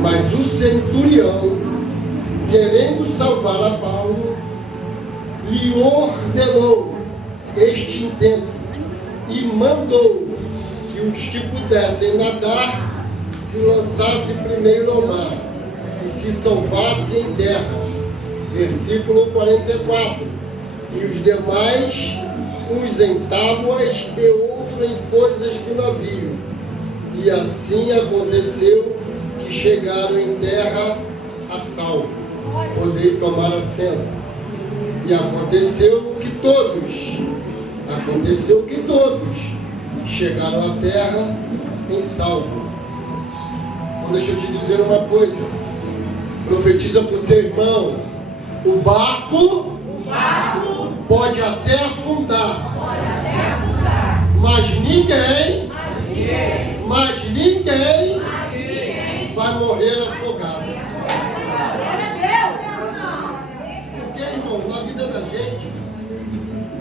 Mas o centurião, querendo salvar a Paulo, lhe ordenou este intento e mandou que os que pudessem nadar se lançassem primeiro ao mar e se salvassem em terra. Versículo 44. E os demais, uns em tábuas e outros em coisas do navio. E assim aconteceu que chegaram em terra a salvo. Podei tomar assento. E aconteceu que todos chegaram à terra em salvo. Então deixa eu te dizer uma coisa. Profetiza para o teu irmão. O barco pode até afundar. Mas ninguém vai morrer afogado. Porque, irmão, na vida da gente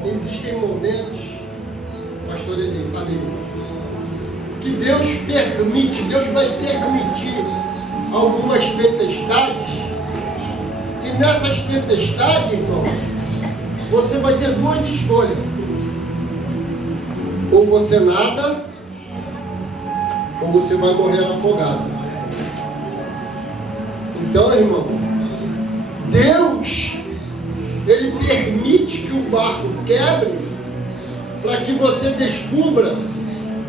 existem momentos, pastor Adelino, que Deus vai permitir algumas tempestades. E nessas tempestades, irmão, você vai ter duas escolhas. Ou você nada, ou você vai morrer afogado. Então, irmão, Deus, Ele permite que o barco quebre para que você descubra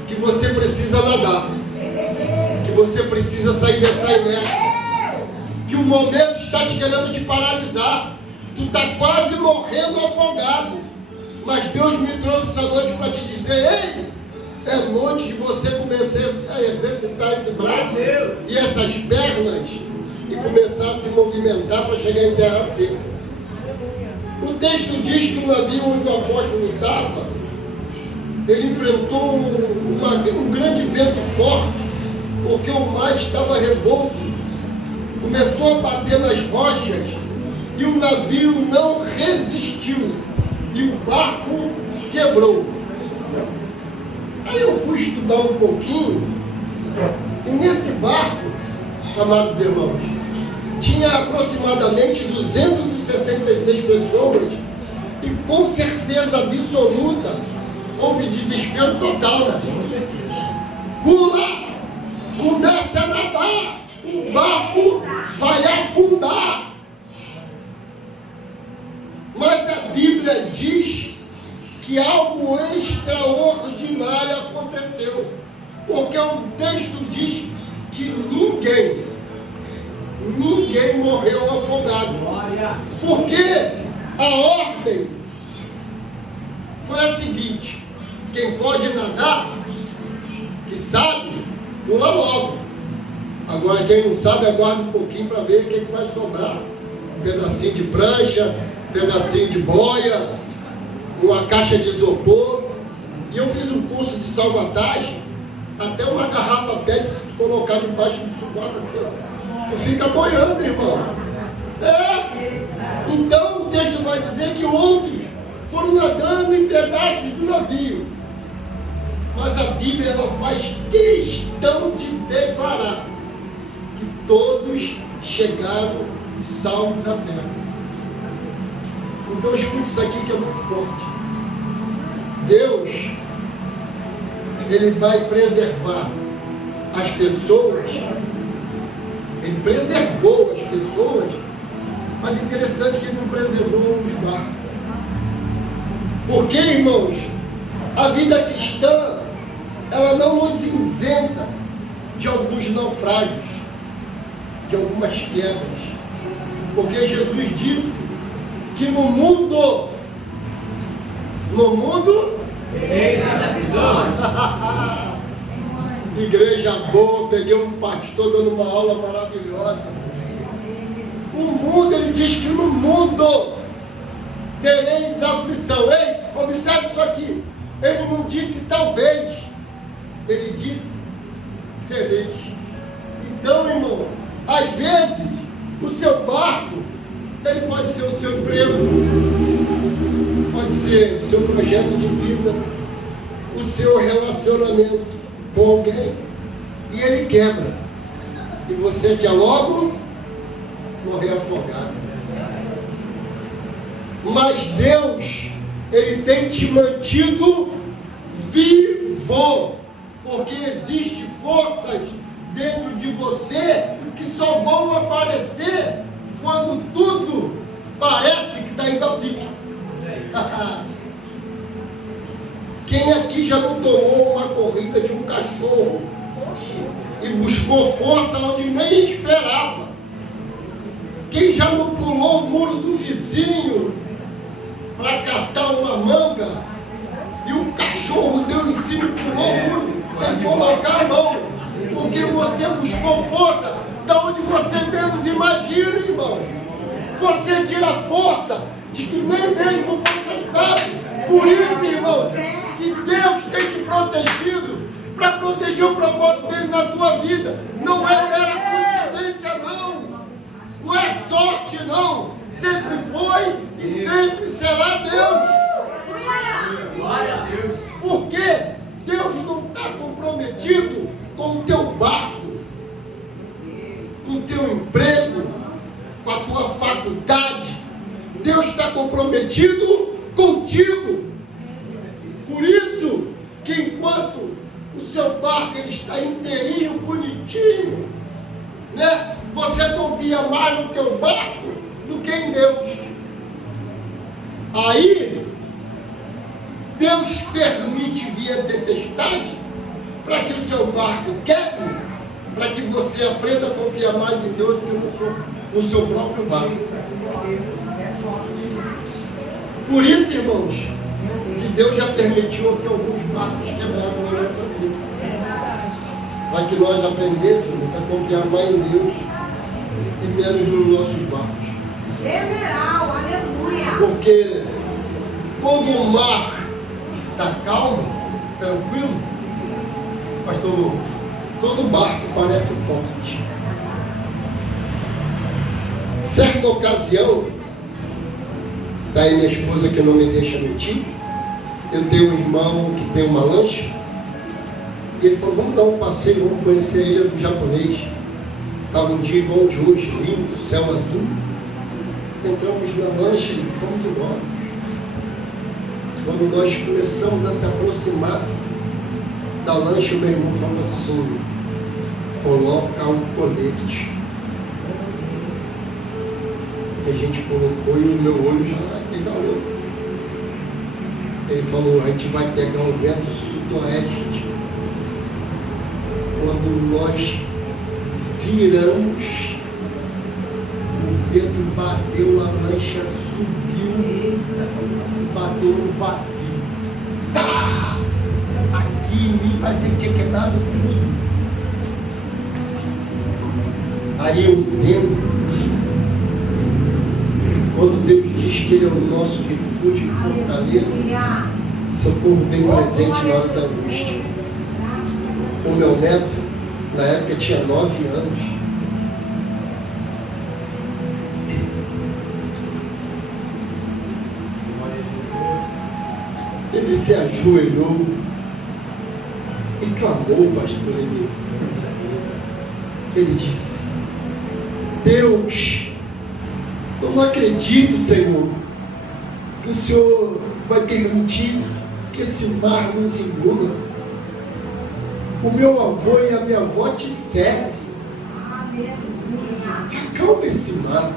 que você precisa nadar, que você precisa sair dessa inércia, que o momento está te querendo te paralisar, tu está quase morrendo afogado, mas Deus me trouxe essa noite para te dizer: ei, é noite de você começar a exercitar esse braço e essas pernas e começar a se movimentar para chegar em terra seca. O texto diz que o navio onde o apóstolo estava, ele enfrentou um grande vento forte, porque o mar estava revolto, começou a bater nas rochas e o navio não resistiu e o barco quebrou. Aí eu fui estudar um pouquinho e nesse barco, amados irmãos, tinha aproximadamente 276 pessoas e com certeza absoluta houve desespero total, né? Pula, começa a nadar, o barco vai afundar. Mas a Bíblia diz que algo extraordinário aconteceu, porque o texto diz que ninguém morreu afogado. Porque a ordem foi a seguinte: quem pode nadar, que sabe, pula logo. Agora quem não sabe, aguarda um pouquinho para ver o que vai sobrar. Um pedacinho de prancha, um pedacinho de boia, uma caixa de isopor. E eu fiz um curso de salvatagem, até uma garrafa PET se colocar debaixo do sovaco aqui, ó. Tu fica boiando, irmão. Então o texto vai dizer que outros foram nadando em pedaços do navio. Mas a Bíblia ela faz questão de declarar que todos chegaram salvos à terra. Então escute isso aqui que é muito forte. Deus, Ele vai preservar as pessoas. Ele preservou as pessoas, mas interessante que Ele não preservou os barcos. Porque, irmãos, a vida cristã, ela não nos isenta de alguns naufrágios, de algumas quedas. Porque Jesus disse que no mundo tereis aflições. Igreja boa, peguei um pastor dando uma aula maravilhosa. O mundo, ele diz que no mundo tereis aflição. Ei, observe isso aqui. Ele não disse talvez, ele disse tereis. Então, irmão, às vezes o seu barco, ele pode ser o seu emprego, pode ser o seu projeto de vida, o seu relacionamento com alguém, e ele quebra. E você quer logo morrer afogado. Mas Deus, Ele tem te mantido vivo. Porque existem forças dentro de você que só vão aparecer quando tudo parece que está indo a pique. Quem aqui já não tomou uma corrida de um cachorro e buscou força onde nem esperava? Quem já não pulou o muro do vizinho para catar uma manga e o cachorro deu em cima e pulou o muro sem colocar a mão? Porque você buscou força da onde você menos imagina, irmão. Você tira força de que nem mesmo você sabe. Por isso, irmão, que Deus tem te protegido para proteger o propósito dele na tua vida. Não é mera coincidência, não. Não é sorte, não. Sempre foi e sempre será Deus. Glória a Deus. Porque Deus não está comprometido com o teu barco, com o teu emprego, com a tua faculdade. Deus está comprometido contigo. Por isso que enquanto o seu barco ele está inteirinho, bonitinho, né? Você confia mais no teu barco do que em Deus. Aí Deus permite vir a tempestade para que o seu barco quebre, para que você aprenda a confiar mais em Deus do que no seu próprio barco. Por isso, irmãos, que Deus já permitiu que alguns barcos quebrassem na nossa vida, para que nós aprendêssemos a confiar mais em Deus e menos nos nossos barcos. General, aleluia. Porque quando o mar está calmo, tranquilo, pastor Lu, todo barco parece forte. Certa ocasião, daí minha esposa que não me deixa mentir, eu tenho um irmão que tem uma lancha, e ele falou, vamos dar um passeio, vamos conhecer a ilha do japonês. Estava um dia igual de hoje, lindo, céu azul. Entramos na lancha e fomos embora. Quando nós começamos a se aproximar da lancha, o meu irmão falou assim, coloca o colete. E a gente colocou e o meu olho já regalou. Ele falou, a gente vai pegar um vento sudoeste. Quando nós viramos, o vento bateu, a lancha subiu, bateu no vazio. Tá! Aqui em mim parecia que tinha quebrado tudo. Aí eu entendo, quando Deus diz que Ele é o nosso refúgio e fortaleza, socorro bem presente na hora da angústia. O meu neto, na época, tinha 9 anos. Ele se ajoelhou e clamou, pastor Emílio. Ele disse, Deus, eu não acredito, Senhor, que o Senhor vai permitir que esse mar nos engula. O meu avô e a minha avó te servem. Acalma esse mar,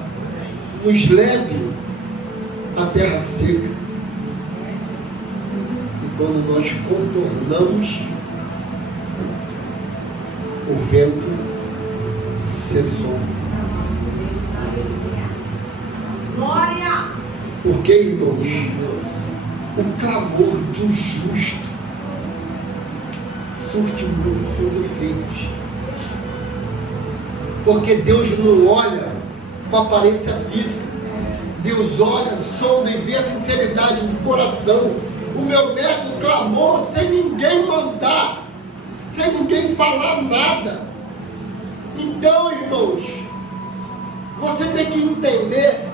nos leve à terra seca. E quando nós contornamos, o vento cessou. Glória! Porque, irmãos, o clamor do justo surte muito seus efeitos. Porque Deus não olha com a aparência física. Deus olha, sonda e vê a sinceridade do coração. O meu neto clamou sem ninguém mandar, sem ninguém falar nada. Então, irmãos, você tem que entender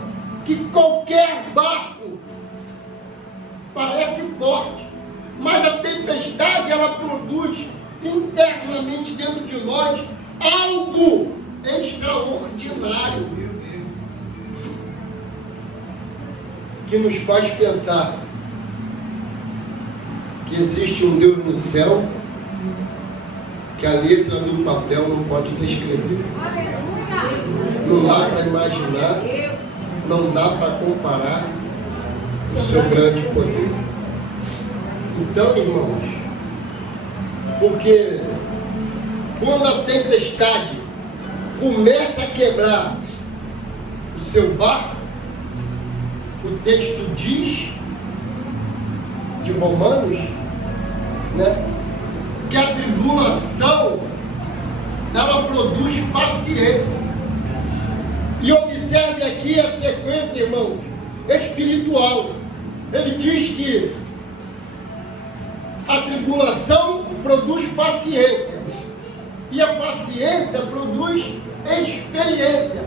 que qualquer barco parece forte, mas a tempestade ela produz internamente dentro de nós algo que nos faz pensar que existe um Deus no céu que a letra do papel não pode descrever. Não dá para imaginar, não dá para comparar o seu grande poder. Então, irmãos, porque quando a tempestade começa a quebrar o seu barco, o texto diz, de Romanos, né, que a tribulação, ela produz paciência. E observe aqui a sequência, irmãos, espiritual. Ele diz que a tribulação produz paciência. E a paciência produz experiência.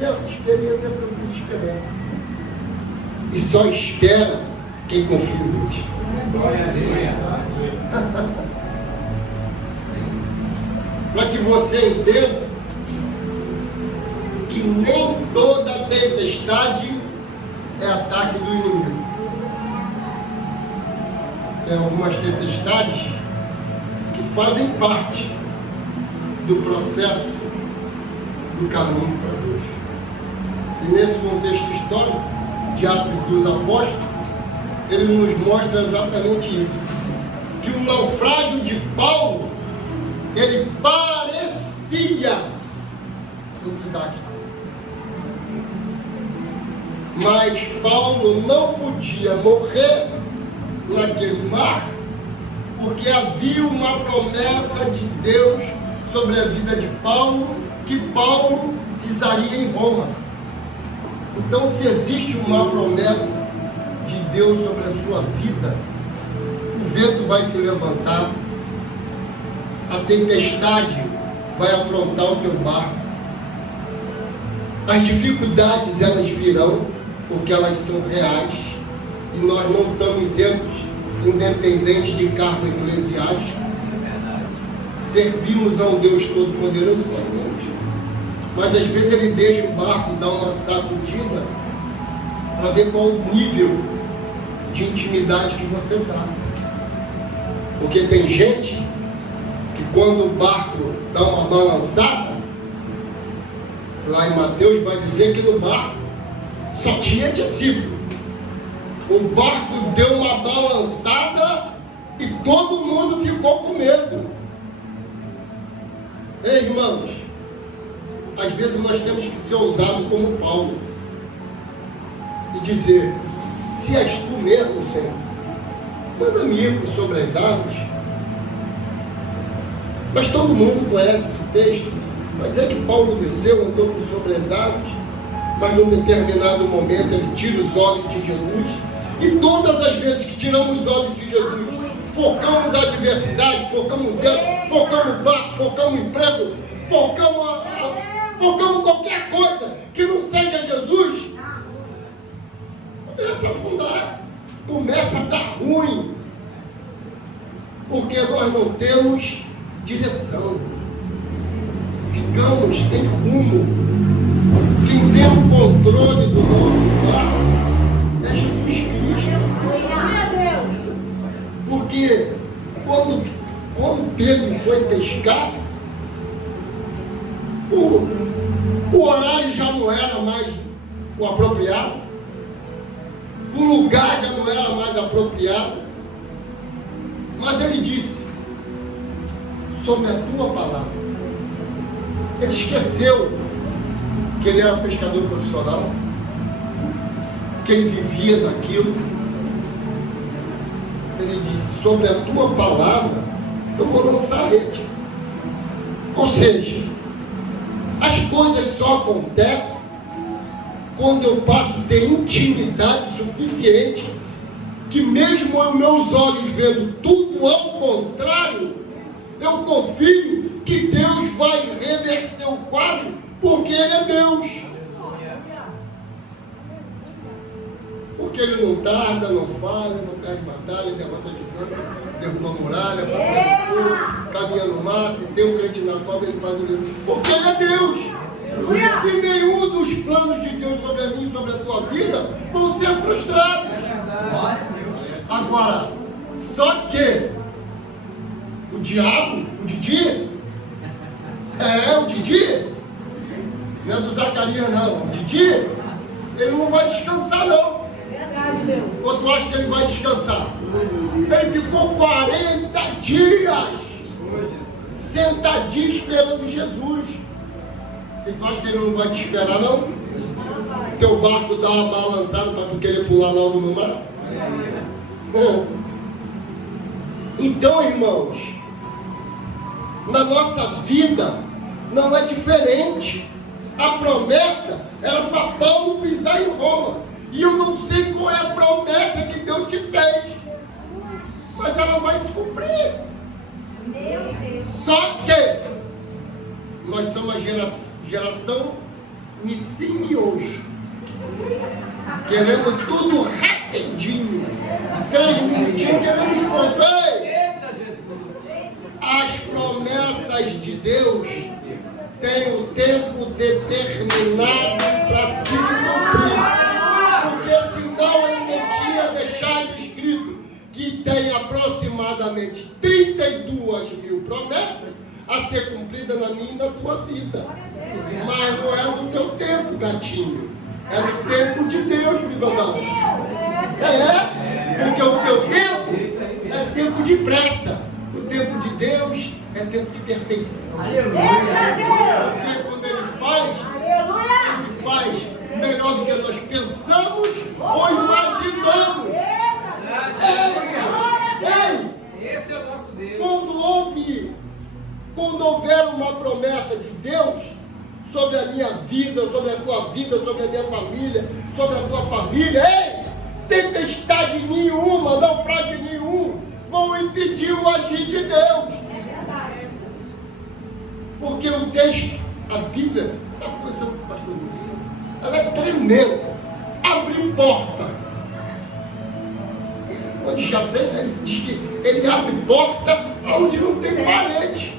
E a experiência produz esperança. E só espera quem confia em Deus. Glória a Deus. Para que você entenda que nem toda tempestade é ataque do inimigo. Tem algumas tempestades que fazem parte do processo do caminho para Deus. E nesse contexto histórico de Atos dos Apóstolos, ele nos mostra exatamente isso. Que o naufrágio de Paulo, ele parecia um desastre. Mas Paulo não podia morrer naquele mar, porque havia uma promessa de Deus sobre a vida de Paulo, que Paulo pisaria em Roma. Então, se existe uma promessa de Deus sobre a sua vida, o vento vai se levantar, a tempestade vai afrontar o teu barco, as dificuldades elas virão, porque elas são reais, e nós não estamos isentos, independente de cargo eclesiástico. Servimos a um Deus Todo-Poderoso, somente. Mas às vezes ele deixa o barco dar uma sacudida para ver qual o nível de intimidade que você está. Porque tem gente que quando o barco dá uma balançada, lá em Mateus vai dizer que no barco só tinha discípulo. O barco deu uma balançada e todo mundo ficou com medo. Ei, irmãos, às vezes nós temos que ser ousados como Paulo e dizer: se és tu mesmo, Senhor, manda-me ir sobre as águas. Mas todo mundo conhece esse texto. Vai dizer que Paulo desceu, andou por sobre as águas, mas num determinado momento ele tira os olhos de Jesus. E todas as vezes que tiramos os olhos de Jesus, focamos a adversidade, focamos o vento, focamos o barco, focamos o emprego, focamos qualquer coisa que não seja Jesus, começa a afundar, começa a dar ruim, porque nós não temos direção, ficamos sem rumo. Quem tem o controle do nosso barco é Jesus Cristo. Porque quando Pedro foi pescar, o horário já não era mais o apropriado, o lugar já não era mais apropriado, mas ele disse: sobre a tua palavra. Ele esqueceu que ele era pescador profissional, que ele vivia daquilo. Ele disse: sobre a tua palavra eu vou lançar a rede. Ou seja, as coisas só acontecem quando eu passo a ter intimidade suficiente, que mesmo os meus olhos vendo tudo ao contrário, eu confio que Deus vai reverter o quadro, porque Ele é Deus. Porque Ele não tarda, não falha, não perde batalha, derrota de campo, derruba a muralha, passa de fogo, caminha no mar, se tem um crente na cobra, Ele faz o livro. Porque Ele é Deus. Aleluia. E nenhum dos planos de Deus sobre a mim e sobre a tua vida vão ser frustrados. Glória a Deus. Agora, só que o diabo, o Didi, o Didi, não é do Zacarias não, o Didi, ele não vai descansar não. Verdade, Deus. Ou tu acha que ele vai descansar? Ele ficou 40 dias sentadinho esperando Jesus. E tu acha que ele não vai te esperar não? Teu barco dá uma balançada para tu querer pular logo no mar? Então, irmãos, na nossa vida não é diferente. A promessa era para Paulo pisar em Roma. E eu não sei qual é a promessa que Deus te fez, mas ela vai se cumprir. Meu Deus. Só que nós somos a geração miojo. Queremos tudo rapidinho. 3 minutinhos queremos pronto. Ei! Eita, Jesus. As promessas de Deus têm um tempo determinado para se cumprir. Porque senão ele não tinha deixado escrito que tem aproximadamente 32 mil promessas a ser cumpridas na minha e na tua vida. Mas não é no teu tempo, gatinho. É no tempo de Deus, bigodão. Porque o teu tempo é tempo de pressa. O tempo de Deus é tempo de perfeição. Porque quando ele faz melhor do que nós pensamos ou imaginamos. Esse é o nosso Deus. Quando houver uma promessa de Deus sobre a minha vida, sobre a tua vida, sobre a minha família, sobre a tua família, tempestade nenhuma, naufrágio nenhum vão impedir o agir de Deus. Porque o texto, a Bíblia, está começando com o pastor Luiz, ela é tremenda. Abre porta. Onde já tem, ele diz que ele abre porta onde não tem parede.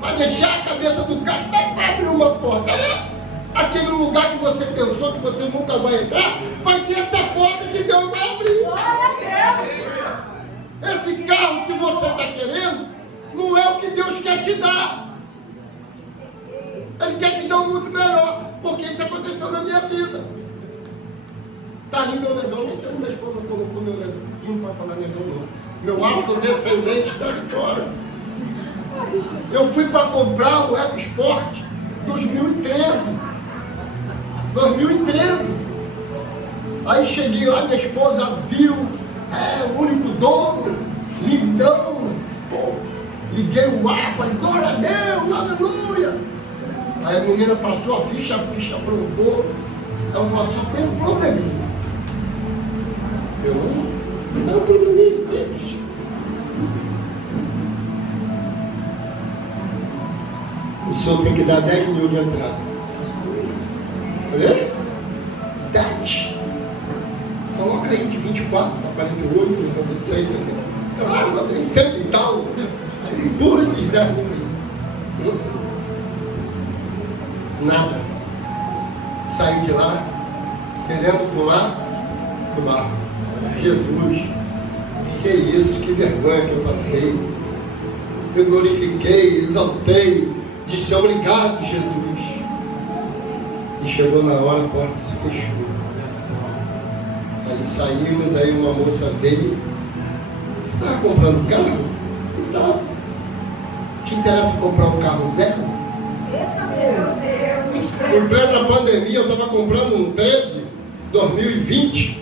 Vai deixar a cabeça do cara, abre uma porta. Aquele lugar que você pensou que você nunca vai entrar, vai ser essa porta que Deus vai abrir. Esse carro que você está querendo, não é o que Deus quer te dar. Ele quer te dar um muito melhor, porque isso aconteceu na minha vida. Está ali meu negão, você não me esposa colocou meu negão, não para falar negão não. Meu afrodescendente está ali fora. Eu fui para comprar o EcoSport 2013. Aí cheguei lá, minha esposa viu, o único dono, lindão. Pô, liguei o ar, falei, glória a Deus, aleluia. Aí a menina passou a ficha aprovou. Eu falei, só tem um probleminha. Não é um probleminha simples. O senhor tem que dar 10 mil de entrada. Falei, 10? Coloca aí de 24 para 48, 96, 70. Ah, tem 100 e tal. Empurra esses 10 mil aí. Nada. Saí de lá, querendo pular do barco. Jesus, que isso, que vergonha que eu passei. Eu glorifiquei, exaltei, disse obrigado, Jesus. E chegou na hora, a porta se fechou. Aí saímos, aí uma moça veio. Você estava comprando carro? Não estava. Te interessa comprar um carro zero? Em plena pandemia, eu estava comprando um 13, 2020.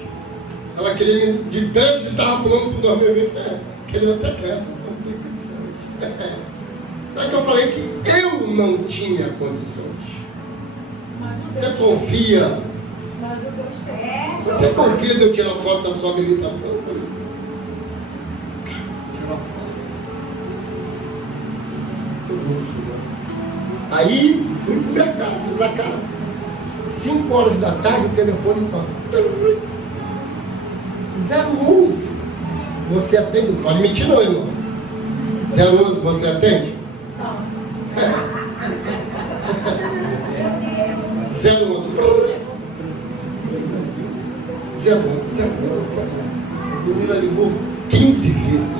Ela queria me, de 13 e estava pulando para 2020. Queria até quero, não tem condições. Sabe que eu falei que eu não tinha condições? Você confia? Você confia de eu tirar foto da sua habilitação? Aí fui para o mercado, fui para casa. 5 horas da tarde o telefone toca. 011. Você atende? Não pode mentir não, irmão. 011, você atende? Não. O menino ligou 15 vezes.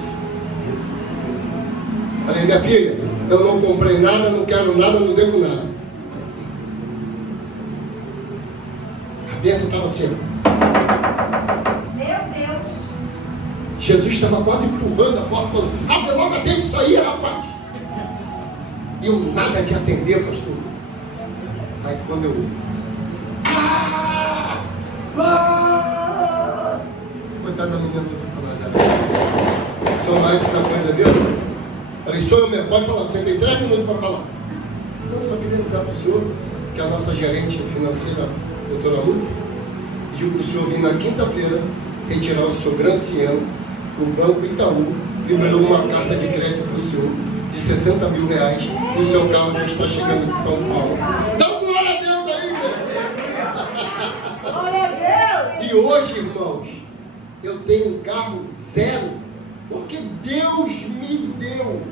Falei, minha filha, eu não comprei nada, não quero nada, não devo nada. A bênção estava assim. Meu Deus. Jesus estava quase empurrando a porta, falando, abre logo, atende isso aí, rapaz. E eu nada de atender, pastor. Aí quando eu... Coitada da menina, não vou falar. Só antes da coisa dele. Falei, senhor, pode falar, você tem 3 minutos para falar. Eu só queria avisar para o senhor que a nossa gerente financeira, doutora Lúcia, pediu para o senhor vir na quinta-feira retirar o seu Granciano, o Banco Itaú liberou uma carta de crédito para o senhor de 60 mil reais e o seu carro já está chegando de São Paulo. Dá glória a Deus aí, meu. Glória a Deus. E hoje, irmãos, eu tenho um carro zero, porque Deus me deu.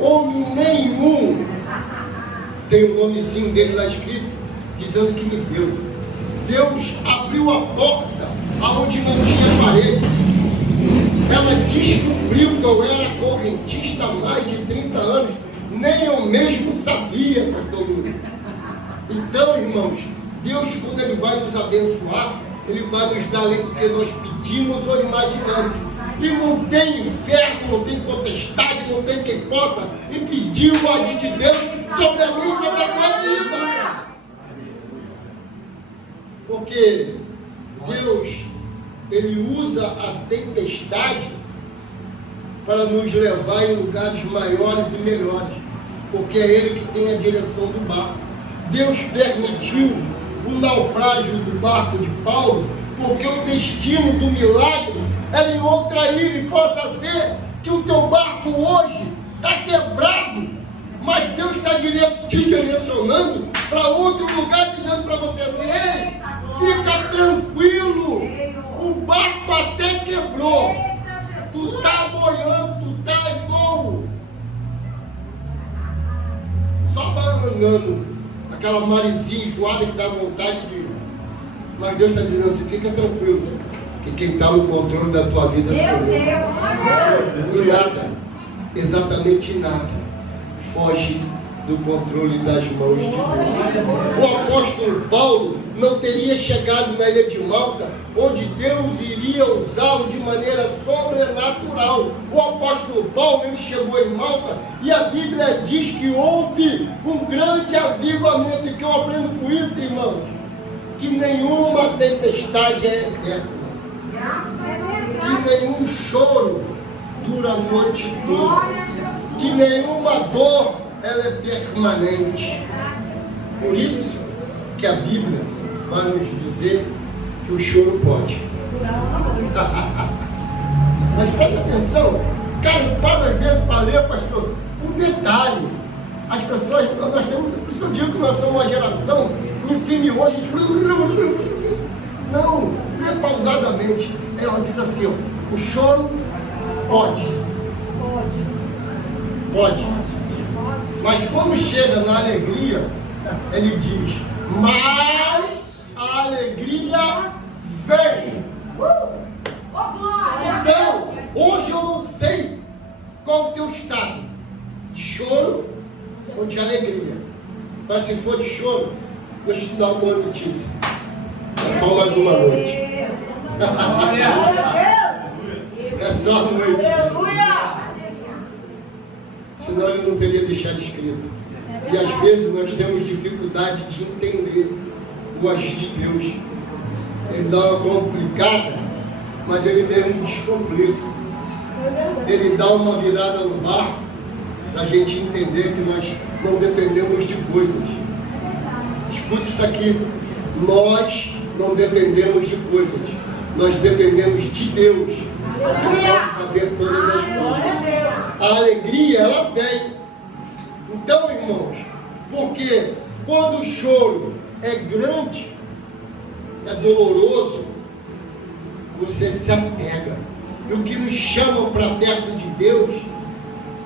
Homem nenhum tem o nomezinho dele lá escrito, dizendo que me deu. Deus abriu a porta aonde não tinha parede. Ela descobriu que eu era correntista há mais de 30 anos, nem eu mesmo sabia, pastor Lula. Então, irmãos, Deus, quando Ele vai nos abençoar, Ele vai nos dar além do que nós pedimos ou imaginamos. E não tem inferno, não tem potestade, não tem quem possa impedir o agir de Deus sobre a mim, sobre a tua vida. Porque Deus, Ele usa a tempestade para nos levar em lugares maiores e melhores. Porque é Ele que tem a direção do barco. Deus permitiu o naufrágio do barco de Paulo, porque o destino do milagre era em outra ilha. E possa ser que o teu barco hoje está quebrado, mas Deus está te direcionando para outro lugar, dizendo para você assim, ei, fica tranquilo, o barco até quebrou, tu está boiando, tu está igual, só bananando, aquela maresia enjoada que dá vontade de... Mas Deus está dizendo assim, fica tranquilo, que quem está no controle da tua vida sou eu. E nada, exatamente nada, foge do controle das mãos de Deus. O apóstolo Paulo não teria chegado na ilha de Malta, onde Deus iria usá-lo de maneira sobrenatural. O apóstolo Paulo, ele chegou em Malta e a Bíblia diz que houve um grande avivamento. E que eu aprendo com isso, irmãos, que nenhuma tempestade é eterna, que nenhum choro dura a noite toda, que nenhuma dor ela é permanente. Por isso que a Bíblia vai nos dizer que o choro pode. Mas preste atenção, cara, para às vezes para ler, pastor, um detalhe. As pessoas, nós temos, por isso que eu digo que nós somos uma geração, ensine hoje, a gente... Não, lê pausadamente. Ela diz assim, ó, o choro pode. Pode. Mas quando chega na alegria, ele diz, mas a alegria vem. Então, hoje eu não sei qual o teu estado, de choro ou de alegria. Mas se for de choro, deixa eu te dar uma boa notícia. É só mais uma noite. É só a noite. Senão ele não teria deixado escrito. E às vezes nós temos dificuldade de entender o agir de Deus. Ele dá uma complicada, mas ele mesmo descomplica. Ele dá uma virada no barco para a gente entender que nós não dependemos de coisas. Escute isso aqui. Nós não dependemos de coisas. Nós dependemos de Deus, que pode fazer todas as coisas. A alegria, ela vem. Então, irmãos, porque quando o choro é grande, é doloroso, você se apega. E o que nos chama para perto de Deus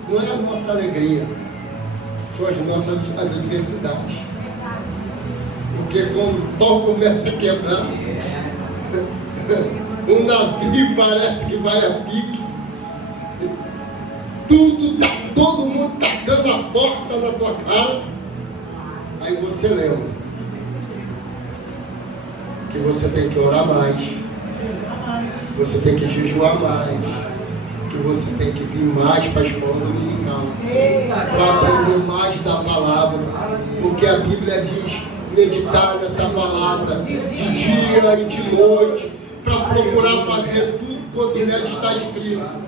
não é a nossa alegria, são as nossas adversidades. Porque quando o pau começa a quebrar, Um navio parece que vai a pique. Todo mundo tacando a porta na tua cara. Aí você lembra que você tem que orar mais, você tem que jejuar mais, que você tem que vir mais para a escola dominical, para aprender mais da palavra, porque a Bíblia diz meditar nessa palavra de dia e de noite, para procurar fazer tudo quanto nela está escrito.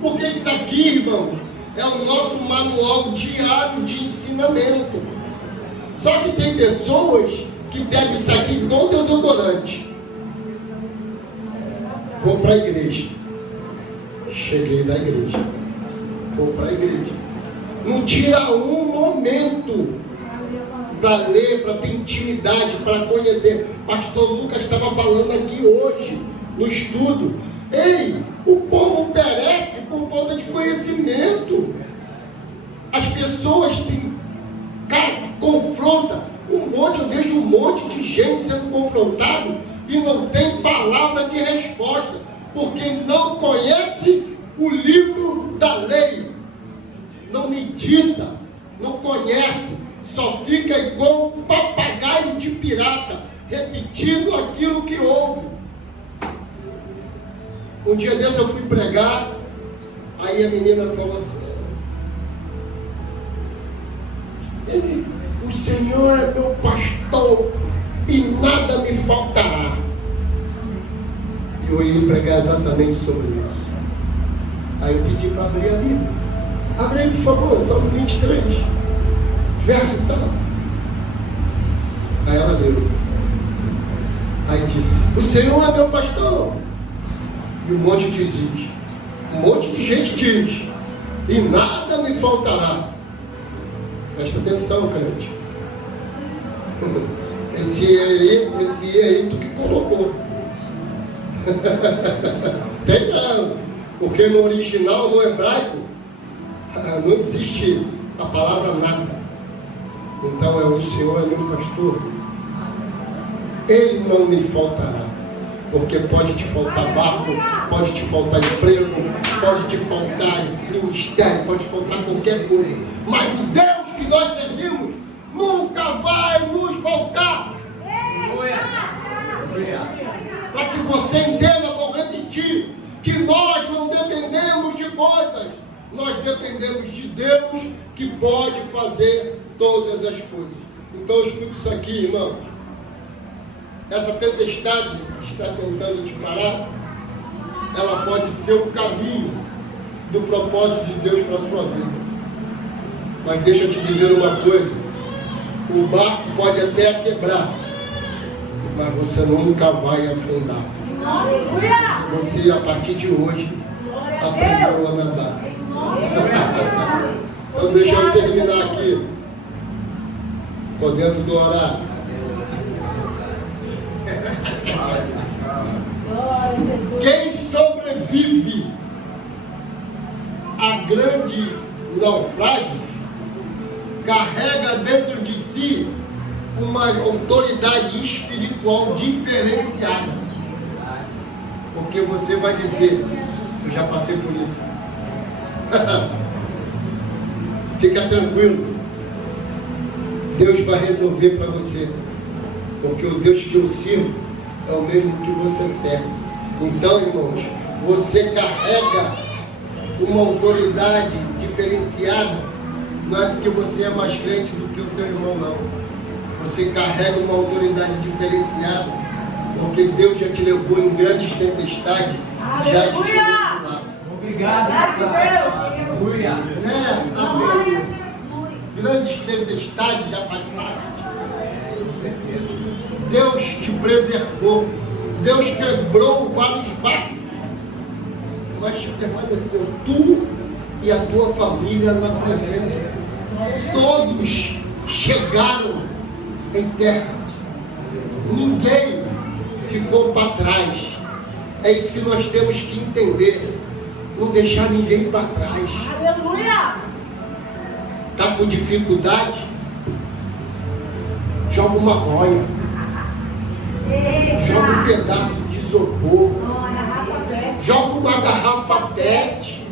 Porque isso aqui, irmão, é o nosso manual diário de ensinamento. Só que tem pessoas que pegam isso aqui igual desodorante. Vou para a igreja. Cheguei da igreja. Vou para a igreja. Não tira um momento para ler, para ter intimidade, para conhecer. Pastor Lucas estava falando aqui hoje, no estudo. Ei, o povo perece por falta de conhecimento. As pessoas têm... Cara, confronta um monte, eu vejo um monte de gente sendo confrontado e não tem palavra de resposta, porque não conhece o livro da lei, não medita, não conhece, só fica igual um papagaio de pirata, repetindo aquilo que ouve. Um dia desse eu fui pregar, aí a menina falou assim: o Senhor é meu pastor e nada me faltará. E eu ia pregar exatamente sobre isso. Aí eu pedi para abrir a Bíblia. Abre aí, por favor, Salmo 23, verso tal. Aí ela leu. Aí disse: o Senhor é meu pastor. E um monte de diz, um monte de gente diz, e nada me faltará. Presta atenção, crente. Esse aí tu que colocou. Tem não. Porque no original, no hebraico, não existe a palavra nada. Então é o Senhor é meu pastor. Ele não me faltará. Porque pode te faltar barco, pode te faltar emprego, pode te faltar ministério, pode te faltar qualquer coisa. Mas o Deus que nós servimos nunca vai nos faltar. Para que você entenda, vou repetir, que nós não dependemos de coisas, nós dependemos de Deus que pode fazer todas as coisas. Então escuta isso aqui, irmão. Essa tempestade que está tentando te parar, ela pode ser o caminho do propósito de Deus para a sua vida. Mas deixa eu te dizer uma coisa: o barco pode até quebrar, mas você nunca vai afundar. Você, a partir de hoje, aprendeu a nadar. Então deixa eu terminar aqui. Estou dentro do horário. Quem sobrevive a grande naufrágio carrega dentro de si uma autoridade espiritual diferenciada. Porque você vai dizer: eu já passei por isso. Fica tranquilo, Deus vai resolver para você. Porque o Deus que eu sirvo é o mesmo que você serve. Então, irmãos, você carrega uma autoridade diferenciada. Não é porque você é mais crente do que o teu irmão, não. Você carrega uma autoridade diferenciada, porque Deus já te levou em grandes tempestades, já te tirou de lá. Obrigado. Aleluia. Né? Amém. Grandes tempestades já passaram. Deus te preservou. Deus quebrou vários barcos, mas permaneceu tu e a tua família na presença. Todos chegaram em terra. Ninguém ficou para trás. É isso que nós temos que entender. Não deixar ninguém para trás. Aleluia! Está com dificuldade? Joga uma boia. Joga um pedaço de isopor, Olha, Rafa Pet. joga uma garrafa PET.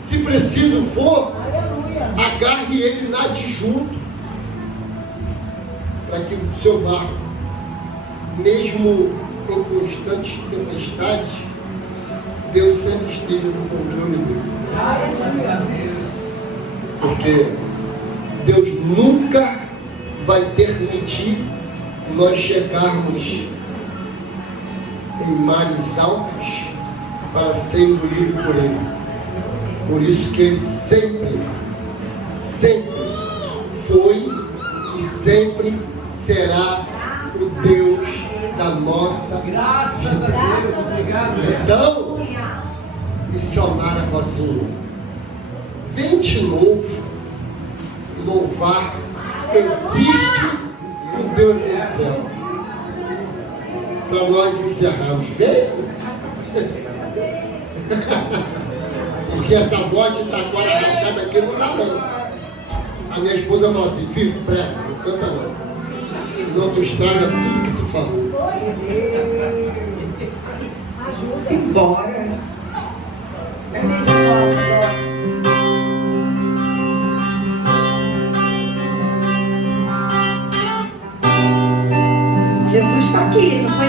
Se preciso for, Aleluia. agarre ele na adjunto, para que o seu barco, mesmo em constantes tempestades, Deus sempre esteja no controle dele. Graças a Deus. Porque Deus nunca vai permitir nós chegarmos em mares altos para ser engolido por Ele. Por isso que Ele sempre foi e sempre será o Deus da nossa Graças a Deus. Obrigado, Deus. Então, missionária Rosinha, vem de novo louvar. Existe o Deus do céu. Para nós encerrarmos. Vem. Porque essa voz de taquara rachada aqui não dá não. A minha esposa fala assim, filho, prega, não canta não. Senão tu estraga tudo que tu falou. Simbora. É mesmo, Dó. Jesus está aqui, não foi?